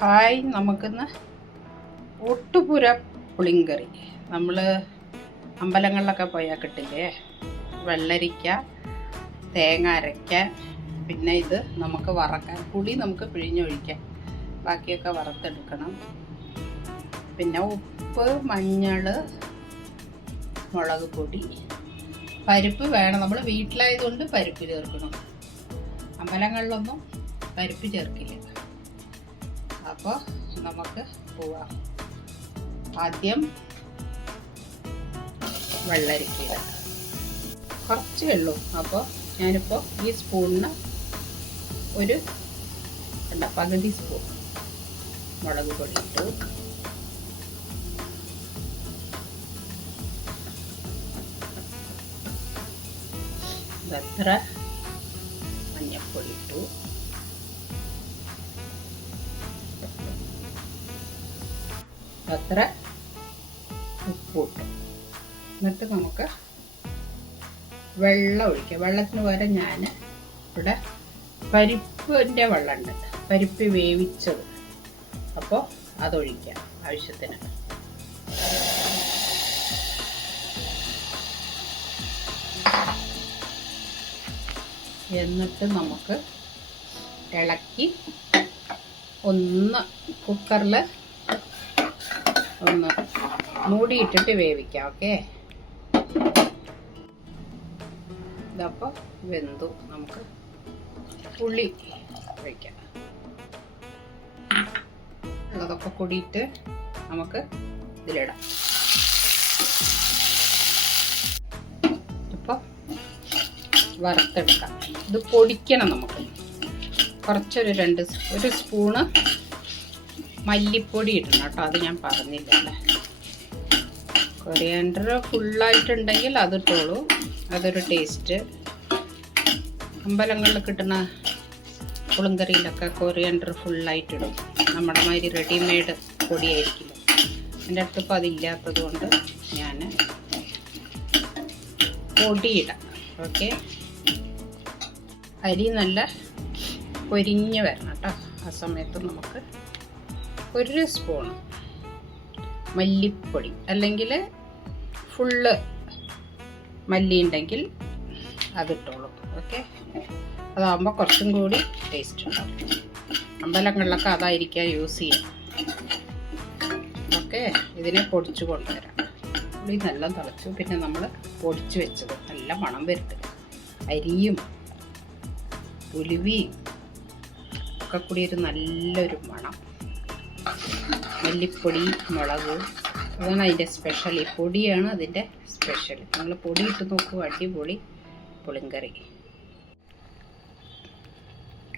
Hi, നമുക്കിന്ന് ഒട്ടുപുര പുളിങ്കറി. നമ്മൾ അമ്പലങ്ങളിലൊക്കെ പോയാൽ കിട്ടില്ലേ, വെള്ളരിക്ക, തേങ്ങ അരയ്ക്കാൻ, പിന്നെ ഇത് നമുക്ക് വറക്കാൻ, പുളി നമുക്ക് പിഴിഞ്ഞൊഴിക്കാൻ, ബാക്കിയൊക്കെ വറുത്തെടുക്കണം. പിന്നെ ഉപ്പ്, മഞ്ഞൾ, മുളക് പൊടി, പരിപ്പ് വേണം. നമ്മൾ വീട്ടിലായതുകൊണ്ട് പരിപ്പ് ചേർക്കണം. അമ്പലങ്ങളിലൊന്നും പരിപ്പ് ചേർക്കില്ല. അപ്പോൾ നമുക്ക് പോവാം. ആദ്യം വെള്ളരിക്ക കുറച്ച് വെള്ളൂ. അപ്പോൾ ഞാനിപ്പോൾ ഈ സ്പൂണിന് ഒരു പകുതി സ്പൂൺ മുളക് പൊടി ഇട്ടു. അത്ര മഞ്ഞൾപ്പൊടി ഇട്ടു. അത്ര ഉപ്പിട്ടു. എന്നിട്ട് നമുക്ക് വെള്ളം ഒഴിക്കാം. വെള്ളത്തിന് പകരം ഞാൻ ഇവിടെ പരിപ്പിൻ്റെ വെള്ളമുണ്ട്, പരിപ്പ് വേവിച്ചത്. അപ്പോൾ അതൊഴിക്കാം ആവശ്യത്തിന്. എന്നിട്ട് നമുക്ക് ഇളക്കി ഒന്ന് കുക്കറിൽ ഒന്ന് മൂടിയിട്ടിട്ട് വേവിക്കാം. ഓക്കെ, ഇതപ്പോൾ വെന്തു. നമുക്ക് പുളി ഒഴിക്കാം. ഉള്ളതൊക്കെ കൂടിയിട്ട് നമുക്ക് ഇതിലിടാം. ഇപ്പോൾ വറുത്തെടുക്കാം. ഇത് പൊടിക്കണം. നമുക്ക് ഒരു സ്പൂണ് മല്ലിപ്പൊടി ഇടണം കേട്ടോ. അത് ഞാൻ പറഞ്ഞില്ല അല്ലേ. കൊറിയാൻഡർ ഫുള്ളായിട്ടുണ്ടെങ്കിൽ അതിട്ടോളൂ, അതൊരു ടേസ്റ്റ്. അമ്പലങ്ങളിൽ കിട്ടുന്ന പുളിങ്കറിയിലൊക്കെ കൊറിയാൻഡർ ഫുള്ളായിട്ടിടും. നമ്മുടെ മാതിരി റെഡിമെയ്ഡ് പൊടിയായിരിക്കില്ല. എൻ്റെ അടുത്ത് ഇപ്പോൾ അതില്ലാത്തത് കൊണ്ട് ഞാൻ പൊടിയിടാം. ഓക്കെ, അരി നല്ല പൊരിഞ്ഞ് വരണം കേട്ടോ. ആ സമയത്ത് നമുക്ക് ഒരു സ്പൂൺ മല്ലിപ്പൊടി, അല്ലെങ്കിൽ ഫുള്ള് മല്ലി ഉണ്ടെങ്കിൽ അതിട്ടോളൂ. ഓക്കെ, അതാകുമ്പോൾ കുറച്ചും കൂടി ടേസ്റ്റ് ഉണ്ടാവും. അമ്പലങ്ങളിലൊക്കെ അതായിരിക്കാം യൂസ് ചെയ്യാം. ഓക്കെ, ഇതിനെ പൊടിച്ചു കൊണ്ടുവരാം. പുളി നല്ല തിളച്ചു. പിന്നെ നമ്മൾ പൊടിച്ചു വെച്ചത് നല്ല മണം വരുത്തുക. അരിയും ഉലുവയും ഒക്കെ കൂടി ഒരു നല്ലൊരു മണം. മല്ലിപ്പൊടി, മുളക്, അതാണ് അതിൻ്റെ സ്പെഷ്യൽ. ഈ പൊടിയാണ് അതിൻ്റെ സ്പെഷ്യൽ. നിങ്ങൾ പൊടി ഇട്ട് നോക്കൂ, അടിപൊളി പുളിങ്കറി.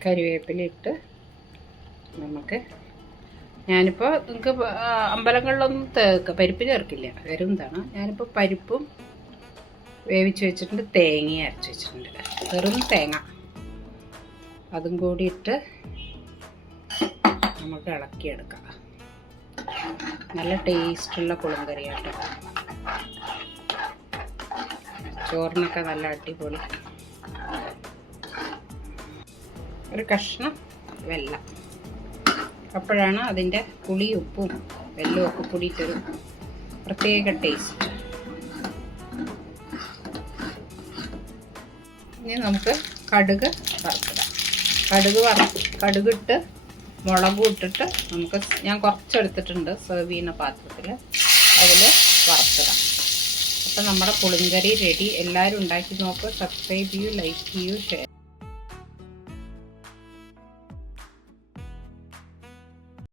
കരിവേപ്പില ഇട്ട് നമുക്ക്, ഞാനിപ്പോൾ നിങ്ങൾക്ക് അമ്പലങ്ങളിലൊന്നും പരിപ്പ് ചേർക്കില്ല, വെറും ഇതാണ്. ഞാനിപ്പോൾ പരിപ്പും വേവിച്ച് വെച്ചിട്ടുണ്ട്, തേങ്ങയും അരച്ച് വെച്ചിട്ടുണ്ട്. വെറും തേങ്ങ അതും കൂടി ഇട്ട് നമുക്ക് ഇളക്കിയെടുക്കാം. നല്ല ടേസ്റ്റുള്ള പുളിങ്കറി കേട്ടോ. ചോറിനൊക്കെ നല്ല അടിപൊളി. ഒരു കഷ്ണം വെള്ളം, അപ്പോഴാണ് അതിൻ്റെ പുളി, ഉപ്പും വെല്ലവും ഒക്കെ കൂടിയിട്ടൊരു പ്രത്യേക ടേസ്റ്റ്. ഇനി നമുക്ക് കടുക് വറുത്തിടാം. കടുകിട്ട് മുളകും ഇട്ടിട്ട് നമുക്ക്, ഞാൻ കുറച്ചെടുത്തിട്ടുണ്ട് സെർവ് ചെയ്യുന്ന പാത്രത്തിൽ, അതിൽ വറുത്തിടാം. അപ്പം നമ്മുടെ പുളിങ്കറി റെഡി. എല്ലാവരും ഉണ്ടാക്കി നോക്കുക. സബ്സ്ക്രൈബ് ചെയ്യൂ, ലൈക്ക് ചെയ്യൂ, ഷെയർ.